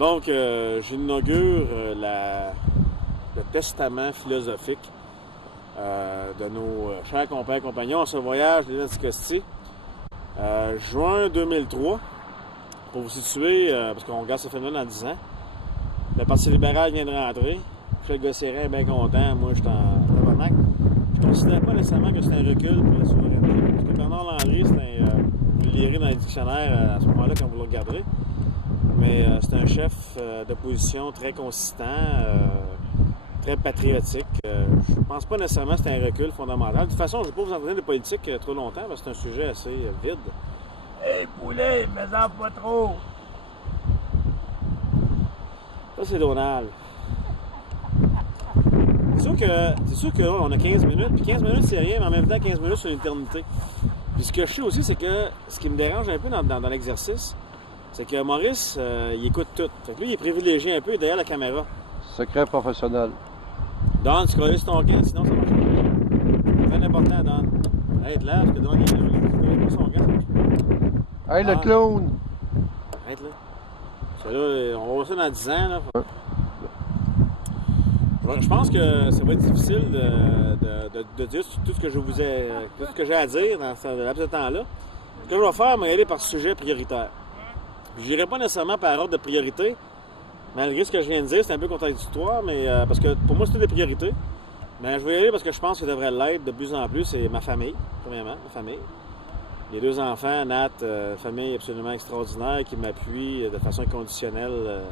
Donc, j'inaugure le testament philosophique de nos chers compères et compagnons. Ce voyage de l'Anticosti, juin 2003, pour vous situer, parce qu'on regarde ce phénomène en 10 ans. Le Parti libéral vient de rentrer. Michel Gossérien est bien content. Moi, je suis en tabarnak. Je ne considère pas nécessairement que c'est un recul pour la souveraineté. Parce que Bernard Landry, vous le lirez dans les dictionnaires à ce moment-là quand vous le regarderez. Mais c'est un chef d'opposition très consistant, très patriotique. Je ne pense pas nécessairement que c'est un recul fondamental. De toute façon, je ne vais pas vous entraîner de politique trop longtemps parce que c'est un sujet assez vide. Hey, poulet, mets-en pas trop! Ça, c'est Donald. C'est sûr qu'on a 15 minutes, puis 15 minutes, c'est rien, mais en même temps, 15 minutes, c'est une éternité. Puis ce que je sais aussi, c'est que ce qui me dérange un peu dans l'exercice, c'est que Maurice, il écoute tout. Fait que lui, il est privilégié un peu derrière la caméra. Secret professionnel. Don, tu connais son camp, sinon ça marche pas. C'est très important, Don. Arrête là, parce que Don, il connaît pas son camp, ça marche pas. Hey, le clown! Arrête là. Ça, là, on va voir ça dans 10 ans, là. Je pense que ça va être difficile de dire tout ce que je vous ai, tout ce que j'ai à dire dans ce laps de temps-là. Ce que je vais faire, c'est aller par sujet prioritaire. Je n'irai pas nécessairement par ordre de priorité, malgré ce que je viens de dire, c'est un peu contradictoire, mais parce que pour moi, c'est des priorités. Mais je vais y aller parce que je pense que ça devrait l'être de plus en plus, c'est ma famille, premièrement, ma famille. Les 2 enfants, Nat, famille absolument extraordinaire qui m'appuie de façon inconditionnelle.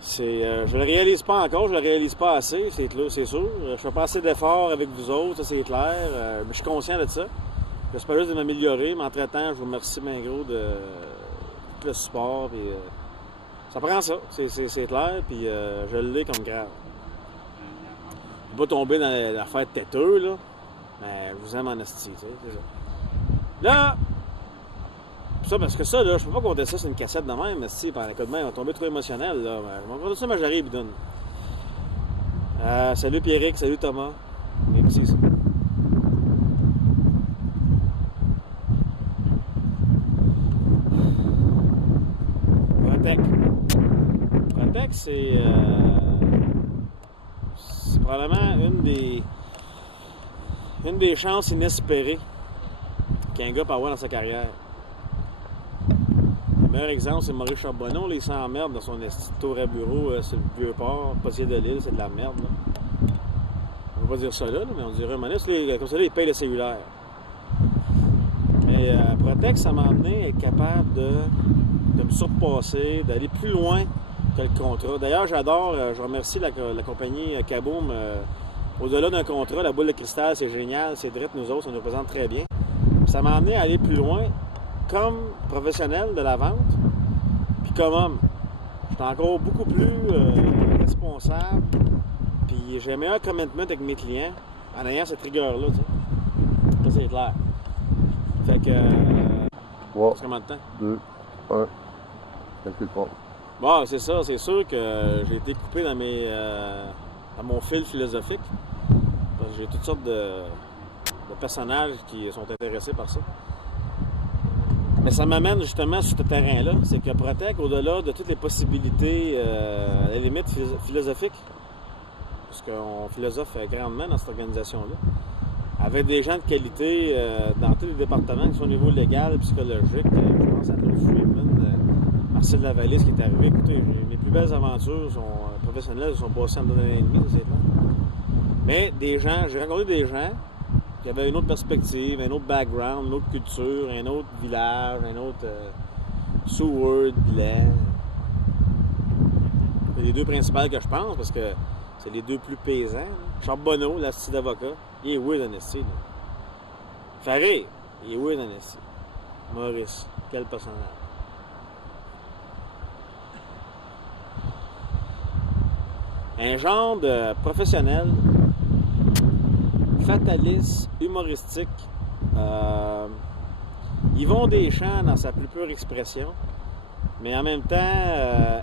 Je le réalise pas encore, je le réalise pas assez, c'est sûr. Je fais pas assez d'efforts avec vous autres, ça c'est clair. Mais je suis conscient de ça. J'espère juste de m'améliorer, mais entre-temps, je vous remercie bien gros de tout le support. Puis, ça prend ça, c'est clair, puis je l'ai comme grave. Je ne vais pas tomber dans l'affaire têteux, là, mais je vous aime en esti, tu sais, c'est ça. Là, ça, parce que ça, là, je peux pas compter ça, c'est une cassette de même, mais si, par un coup de main, on va tomber trop émotionnel, là. Je vais compter ça, mais j'arrive, Bidoune. Salut Pierrick, salut Thomas. Écoutez ça. Protec, c'est probablement une des chances inespérées qu'un gars peut avoir dans sa carrière. Le meilleur exemple, c'est Maurice Charbonneau. Là, il s'emmerde dans son tour à bureau sur le Vieux-Port, Potier de l'île, c'est de la merde. Là. On va pas dire ça là, mais on dirait un moment donné, comme ça, là, il paye le cellulaire. Mais Protec, ça m'a amené à être capable de me surpasser, d'aller plus loin que le contrat. D'ailleurs, j'adore, je remercie la compagnie Kaboom. Au-delà d'un contrat, la boule de cristal, c'est génial, c'est direct nous autres, ça nous représente très bien. Puis ça m'a amené à aller plus loin comme professionnel de la vente, puis comme homme. Je suis encore beaucoup plus responsable, puis j'ai un meilleur commitment avec mes clients en ayant cette rigueur-là, tu sais. Ça, c'est clair. Fait que... 3, c'est combien de temps? 2, 1. Calcul fort. Bon, c'est ça, c'est sûr que j'ai été coupé dans mon fil philosophique. Parce que j'ai toutes sortes de personnages qui sont intéressés par ça. Mais ça m'amène justement sur ce terrain-là, c'est que Protec, au-delà de toutes les possibilités, à la limite philosophiques, parce qu'on philosophe grandement dans cette organisation-là, avec des gens de qualité dans tous les départements, que ce soit au niveau légal, psychologique, je pense à Claude Freeman, Marcel Lavalisse qui est arrivé. Écoutez, mes plus belles aventures professionnelles sont passées en 2 ans et demi, c'est clair. Mais des gens, j'ai rencontré des gens qui avaient une autre perspective, un autre background, une autre culture, un autre village, un autre Seward, Glen. C'est les 2 principales que je pense parce que c'est les 2 plus paysans. Charbonneau, l'asti d'avocat, il est weird en esti. Faré, il est weird en esti. Maurice, quel personnage. Un genre de professionnel fataliste, humoristique. Yvon Deschamps dans sa plus pure expression, mais en même temps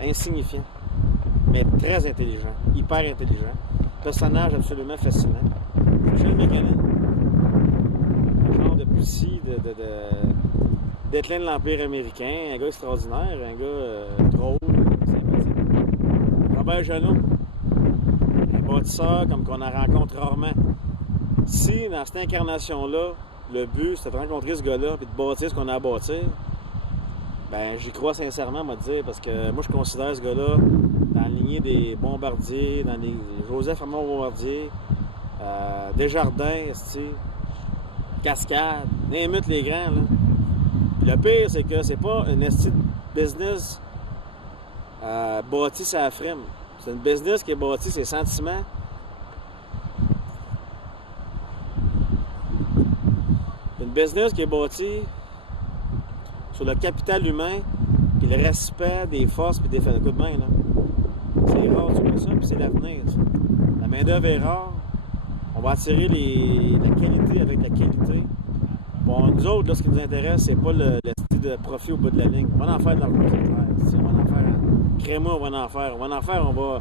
insignifiant, mais très intelligent, hyper intelligent. Personnage absolument fascinant. Michel Mécanin. Un genre de psy d'Ételin de l'Empire américain, un gars extraordinaire, un gars drôle, Robert Jeannot, un bâtisseur comme qu'on en rencontre rarement. Si, dans cette incarnation-là, le but, c'était de rencontrer ce gars-là et de bâtir ce qu'on a à bâtir, ben j'y crois sincèrement, moi, dire, parce que moi, je considère ce gars-là dans la lignée des Bombardier, dans les Joseph Armand Bombardier, Desjardins, Cascade, n'importe les grands, là. Puis le pire, c'est que c'est pas une esti de business bâti sur la frime. C'est une business qui est bâtie ses sentiments. C'est une business qui est bâtie sur le capital humain puis le respect des forces puis des faits. Coup de main, là. C'est rare, tu vois ça, puis c'est l'avenir. La main-d'œuvre est rare. On va attirer la qualité avec la qualité. Bon, nous autres, là, ce qui nous intéresse, c'est pas le style de profit au bout de la ligne. On va en faire de l'argent, c'est clair. On va en faire. Crée-moi, on va en faire. On va en faire, on va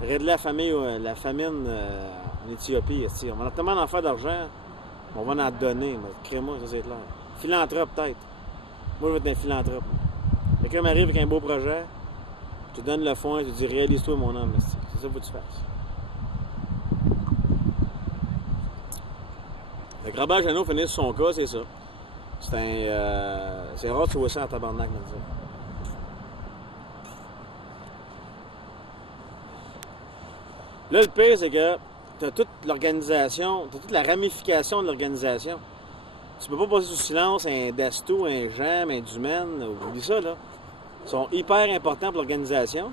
régler la famine en Éthiopie. On va tellement en faire d'argent, on va en donner. Crée-moi, ça c'est clair. Philanthrope, peut-être. Moi, je veux être un philanthrope. Quelqu'un m'arrive avec un beau projet, je te donne le fond et je te dis réalise-toi, mon homme. C'est ça qu'il faut que tu fasses. Fait que Robert Jeannot finit sur son cas, c'est ça. C'est rare de trouver ça en tabarnak, me dire. Là, le pire, c'est que tu as toute l'organisation, tu as toute la ramification de l'organisation. Tu peux pas passer sous silence un Dastou, un Jam, un Dumaine, oublie ça, là. Ils sont hyper importants pour l'organisation.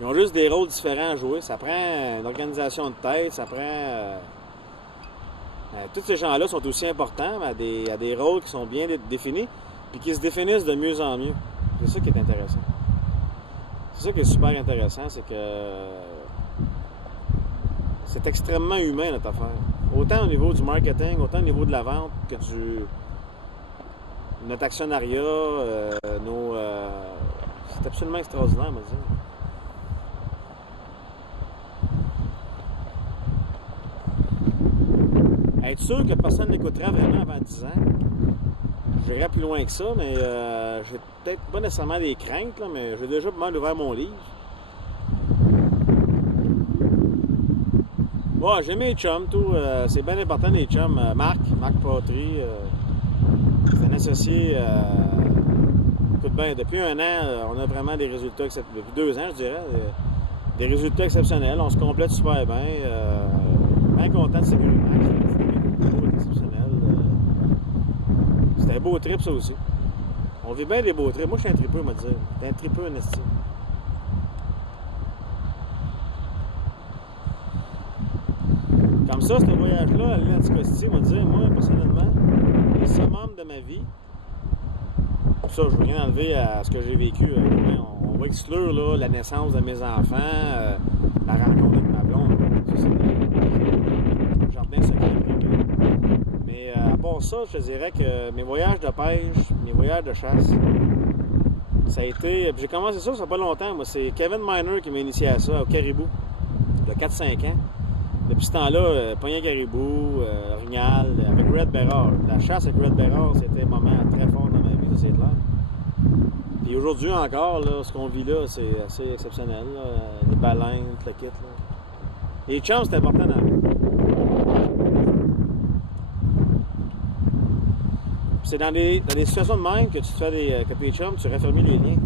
Ils ont juste des rôles différents à jouer. Ça prend une organisation de tête, ça prend... tous ces gens-là sont aussi importants, mais à des rôles qui sont bien définis, puis qui se définissent de mieux en mieux. C'est ça qui est intéressant. C'est ça qui est super intéressant, c'est que c'est extrêmement humain, notre affaire. Autant au niveau du marketing, autant au niveau de la vente que notre actionnariat, c'est absolument extraordinaire, on va dire. Être sûr que personne n'écoutera vraiment avant 10 ans, j'irai plus loin que ça, mais j'ai peut-être pas nécessairement des craintes, là, mais j'ai déjà pas mal ouvert mon livre. Ouais, j'ai mes chums, tout. C'est bien important, les chums. Marc Patry, c'est un associé. Écoute bien, depuis un an, on a vraiment des résultats exceptionnels. Depuis 2 ans, je dirais, des résultats exceptionnels. On se complète super bien. Bien content de sécurité. C'est exceptionnel. C'était un beau trip, ça aussi. On vit bien des beaux trips. Moi, je suis un tripeux, on va dire. T'es un tripeux, un estime. Comme ça, ce voyage-là à l'Anticosti, on va dire, moi, personnellement, le summum de ma vie, ça, je veux rien enlever à ce que j'ai vécu. On va exclure là, la naissance de mes enfants, la rencontre avec ma blonde. C'est ça. Jardin secret. Mais à part ça, je te dirais que mes voyages de pêche, mes voyages de chasse, ça a été... J'ai commencé ça, ça fait pas longtemps. Moi, c'est Kevin Miner qui m'a initié à ça, au caribou, il y a 4-5 ans. Depuis ce temps-là, Pognon Caribou, Rignal, avec Red Bearer. La chasse avec Red Bearer, c'était un moment très fort dans ma vie, ça c'est clair. Puis aujourd'hui encore, là, ce qu'on vit là, c'est assez exceptionnel. Là. Les baleines, tout le kit. Là. Les chums, c'est important dans la vie. C'est dans des situations de même que tu te fais que tes chums, tu raffermis les liens.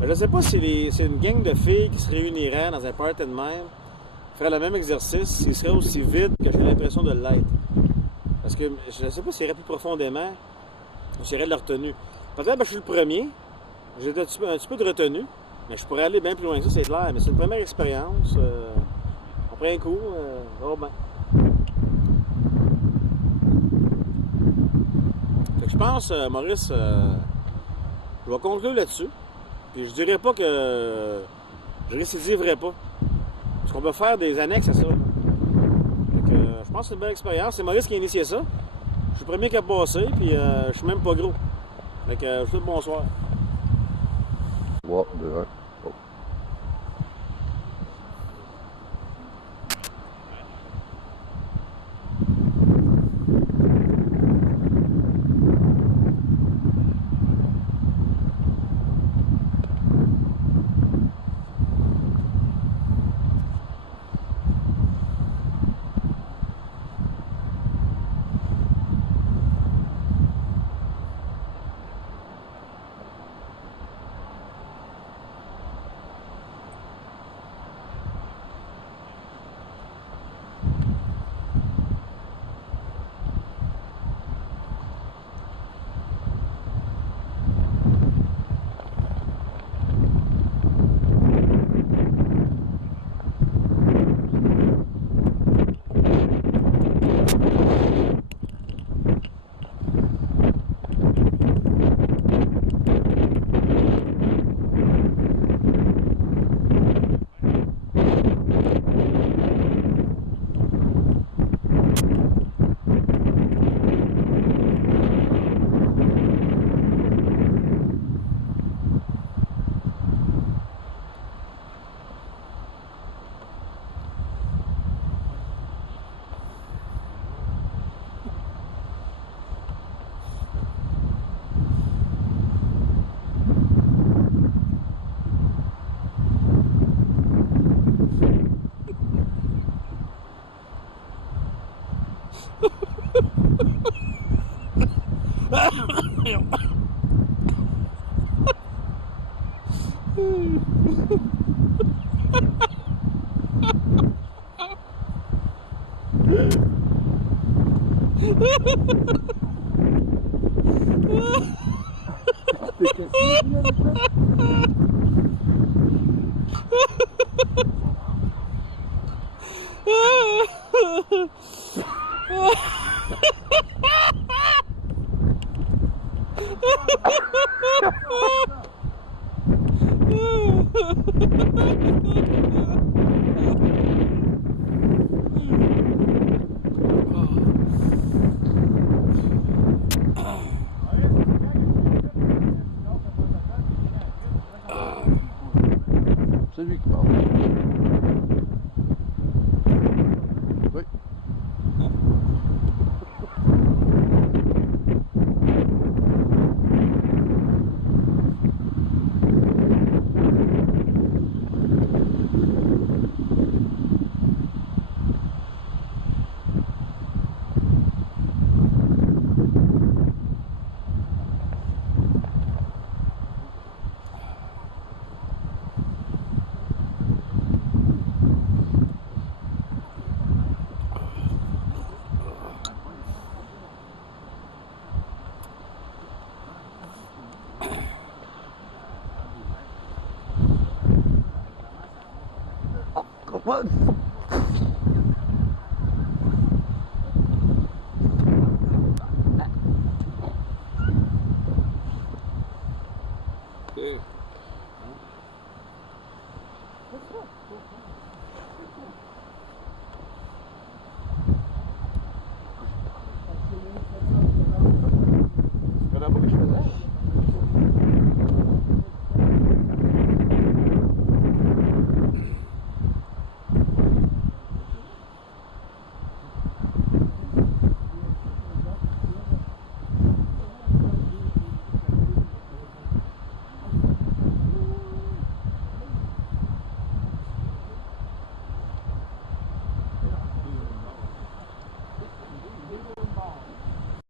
Je ne sais pas si c'est une gang de filles qui se réunirait dans un party de même, ferait le même exercice, s'il serait aussi vide que j'ai l'impression de l'être. Parce que je ne sais pas s'il irait plus profondément ou s'il y aurait de la retenue. Peut-être que je suis le premier, j'ai un petit peu de retenue, mais je pourrais aller bien plus loin que ça, c'est clair. Mais c'est une première expérience. On prend un coup, ben. Fait que je pense, Maurice, je vais conclure là-dessus. Puis je dirais pas que je récidiverai pas. Parce qu'on peut faire des annexes à ça. Donc, je pense que c'est une belle expérience. C'est Maurice qui a initié ça. Je suis le premier qui a passé, puis je suis même pas gros. Donc, je vous souhaite bonsoir. 3, 2, 1. Oh. C'est lui qui parle. Oui. What? Okay. C'est pas que je faisais.